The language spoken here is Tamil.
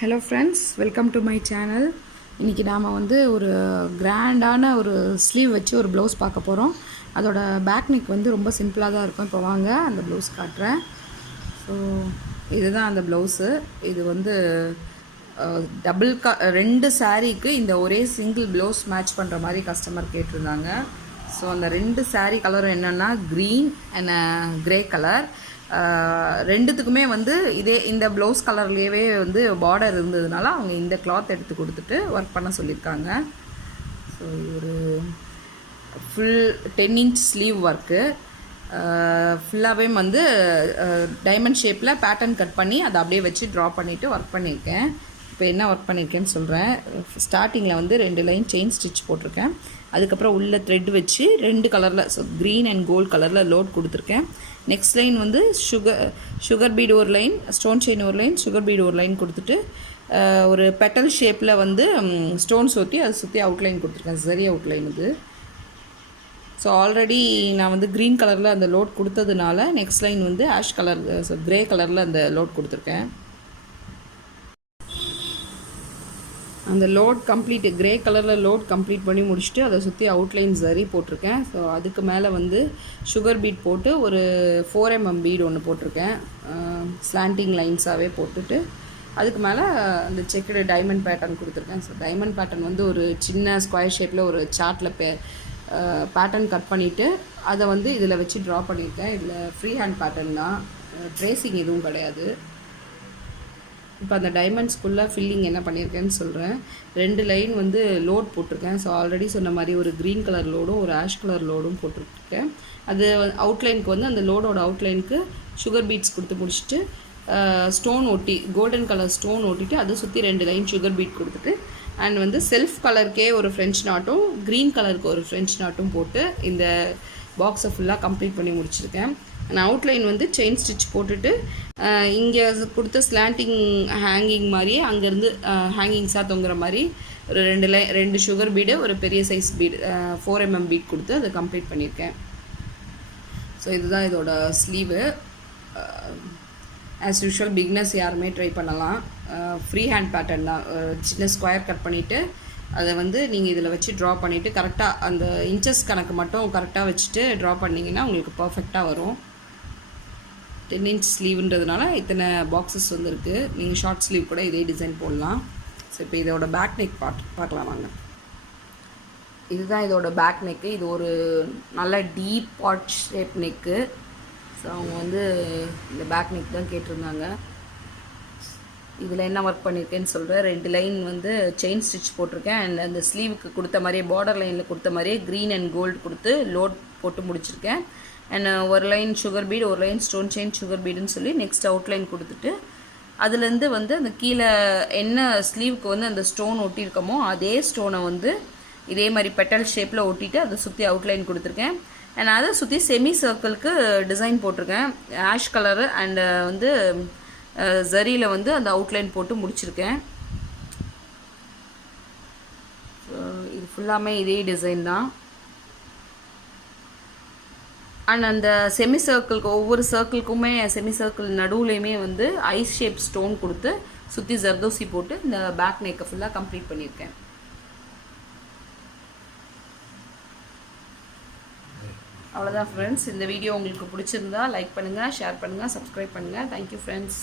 Hello friends, welcome to my channel. இன்றைக்கி நாம் வந்து ஒரு கிராண்டான ஒரு ஸ்லீவ் வச்சு ஒரு ப்ளவுஸ் பார்க்க போகிறோம். அதோட பேக் நெக் வந்து ரொம்ப சிம்பிளாக தான் இருக்கும். இப்போ வாங்க அந்த ப்ளவுஸ் காட்டுறேன். ஸோ இதுதான் அந்த ப்ளவுஸு. இது வந்து ரெண்டு சாரீக்கு இந்த ஒரே சிங்கிள் ப்ளவுஸ் மேட்ச் பண்ணுற மாதிரி கஸ்டமர் கேட்டிருந்தாங்க. ஸோ அந்த ரெண்டு சாரீ கலரும் என்னென்னா க்ரீன் அண்ட் க்ரே கலர். ரெண்டுத்துக்குமே வந்து இந்த ப்ளவுஸ் கலர்லேயே வந்து பார்டர் இருந்ததுனால அவங்க இந்த கிளாத் எடுத்து கொடுத்துட்டு ஒர்க் பண்ண சொல்லியிருக்காங்க. ஸோ ஒரு ஃபுல் 10 inch ஸ்லீவ் ஒர்க்கு. ஃபுல்லாகவே வந்து டைமண்ட் ஷேப்பில் பேட்டர்ன் கட் பண்ணி அதை அப்படியே வச்சு ட்ரா பண்ணிவிட்டு ஒர்க் பண்ணியிருக்கேன். இப்போ என்ன ஒர்க் பண்ணியிருக்கேன்னு சொல்கிறேன். ஸ்டார்டிங்கில் வந்து 2 லைன் செயின் ஸ்டிச் போட்டிருக்கேன். அதுக்கப்புறம் உள்ள த்ரெட் வச்சு 2 கலரில், ஸோ க்ரீன் அண்ட் கோல்ட் கலரில் லோட் கொடுத்துருக்கேன். நெக்ஸ்ட் லைன் வந்து சுகர் பீடு ஒரு லைன், ஸ்டோன் செயின் ஒரு லைன், சுகர் பீடு ஒரு லைன் கொடுத்துட்டு ஒரு பெட்டல் ஷேப்பில் வந்து ஸ்டோன்ஸ் ஊற்றி அதை சுற்றி அவுட்லைன் கொடுத்துருக்கேன். சரி அவுட்லைன் இது. ஸோ ஆல்ரெடி நான் வந்து க்ரீன் கலரில் அந்த லோட் கொடுத்ததுனால நெக்ஸ்ட் லைன் வந்து ஆஷ் கலர், ஸோ க்ரே கலரில் அந்த லோட் கொடுத்துருக்கேன். அந்த லோட் கம்ப்ளீட் க்ரே கலரில் லோட் கம்ப்ளீட் பண்ணி முடிச்சுட்டு அதை சுற்றி அவுட்லைன் சரி போட்டிருக்கேன். ஸோ அதுக்கு மேலே வந்து சுகர் பீட் போட்டு ஒரு 4 mm பீட் ஒன்று போட்டிருக்கேன். ஸ்லாண்டிங் லைன்ஸாகவே போட்டுட்டு அதுக்கு மேலே அந்த செக்குடு டைமண்ட் பேட்டர்ன் கொடுத்துருக்கேன். ஸோ டைமண்ட் பேட்டர்ன் வந்து ஒரு சின்ன ஸ்கொயர் ஷேப்பில் ஒரு சார்ட்டில் பேட்டர்ன் கட் பண்ணிவிட்டு அதை வந்து இதில் வச்சு ட்ரா பண்ணியிருக்கேன். இதில் ஃப்ரீ ஹேண்ட் பேட்டர்ன் தான், ட்ரேசிங் எதுவும் கிடையாது. இப்போ அந்த டைமண்ட்ஸ்குள்ளே ஃபில்லிங் என்ன பண்ணியிருக்கேன்னு சொல்கிறேன். 2 லைன் வந்து லோட் போட்டிருக்கேன். ஸோ ஆல்ரெடி சொன்ன மாதிரி ஒரு க்ரீன் கலர் லோடும் ஒரு ஆஷ் கலர் லோடும் போட்டிருக்கேன். அது அவுட்லைனுக்கு வந்து அந்த லோடோட அவுட்லைனுக்கு சுகர் பீட்ஸ் கொடுத்து முடிச்சுட்டு ஸ்டோன் ஒட்டி, கோல்டன் கலர் ஸ்டோன் ஒட்டிட்டு அதை சுற்றி 2 லைன் சுகர் பீட் கொடுத்துட்டு அண்ட் வந்து செல்ஃப் கலருக்கே ஒரு ஃப்ரெஞ்ச் நாட்டும் க்ரீன் கலருக்கு ஒரு ஃப்ரெஞ்ச் நாட்டும் போட்டு இந்த பாக்ஸை ஃபுல்லாக கம்ப்ளீட் பண்ணி முடிச்சிருக்கேன். நான் அவுட்லைன் வந்து செயின் ஸ்டிச் போட்டுட்டு இங்கே கொடுத்த ஸ்லாண்டிங் ஹேங்கிங் மாதிரியே அங்கேருந்து ஹேங்கிங்ஸாக தொங்குற மாதிரி ஒரு 2 சுகர் பீடு, ஒரு பெரிய சைஸ் பீடு 4 mm பீட் கொடுத்து அதை கம்ப்ளீட் பண்ணியிருக்கேன். ஸோ இதுதான் இதோட ஸ்லீவு. ஆஸ் யூஷுவல் பிகினர்ஸ் யாருமே ட்ரை பண்ணலாம். ஃப்ரீ ஹேண்ட் பேட்டர்ன் தான். சின்ன ஸ்கொயர் கட் பண்ணிவிட்டு அதை வந்து நீங்கள் இதில் வச்சு ட்ரா பண்ணிவிட்டு கரெக்டாக அந்த இன்ச்சஸ் கணக்கு மட்டும் கரெக்டாக வச்சுட்டு ட்ரா பண்ணிங்கன்னா உங்களுக்கு பர்ஃபெக்டாக வரும். 10 inch ஸ்லீவ்ன்றதுனால இத்தனை பாக்ஸஸ் வந்துருக்கு. நீங்கள் ஷார்ட் ஸ்லீவ் கூட இதே டிசைன் போடலாம். ஸோ இப்போ இதோட பேக் நெக் பார்க்கலாம் வாங்க. இதுதான் இதோட பேக் நெக்கு. இது ஒரு நல்ல டீப் பாட் ஷேப் நெக்கு. ஸோ அவங்க வந்து இந்த பேக் நெக் தான் கேட்டிருந்தாங்க. இதில் என்ன ஒர்க் பண்ணியிருக்கேன்னு சொல்கிறேன். 2 லைன் வந்து செயின் ஸ்டிச் போட்டிருக்கேன். அண்ட் அந்த ஸ்லீவுக்கு கொடுத்த மாதிரியே பார்டர் லைனில் கொடுத்த மாதிரியே க்ரீன் அண்ட் கோல்டு கொடுத்து லோட் போட்டு முடிச்சிருக்கேன். அண்ட் ஒரு லைன் சுகர் பீடு, ஒரு லைன் ஸ்டோன் செயின் சுகர் பீடுன்னு சொல்லி நெக்ஸ்ட் அவுட்லைன் கொடுத்துட்டு அதுலேருந்து வந்து அந்த கீழே என்ன ஸ்லீவுக்கு வந்து அந்த ஸ்டோன் ஒட்டியிருக்கமோ அதே ஸ்டோனை வந்து இதே மாதிரி பெட்டல் ஷேப்பில் ஒட்டிட்டு அதை சுற்றி அவுட்லைன் கொடுத்துருக்கேன். அண்ட் அதை சுற்றி செமி சர்க்கிளுக்கு டிசைன் போட்டிருக்கேன். ஆஷ் கலரு அண்டு வந்து ஜரியில் வந்து அந்த அவுட்லைன் போட்டு முடிச்சிருக்கேன். இது ஃபுல்லாமே இதே டிசைன் தான். அண்ட் அந்த செமி சர்க்கிளுக்கு ஒவ்வொரு சர்க்கிளுக்குமே செமி சர்க்கிள் நடுவுலையுமே வந்து ஐஸ் ஷேப் ஸ்டோன் கொடுத்து சுற்றி ஜர்தோசி போட்டு இந்த பேக் நெக்கை ஃபுல்லாக கம்ப்ளீட் பண்ணியிருக்கேன். அவ்வளோதான் ஃப்ரெண்ட்ஸ். இந்த வீடியோ உங்களுக்கு பிடிச்சிருந்தா லைக் பண்ணுங்கள், ஷேர் பண்ணுங்கள், சப்ஸ்கிரைப் பண்ணுங்கள். Thank you friends.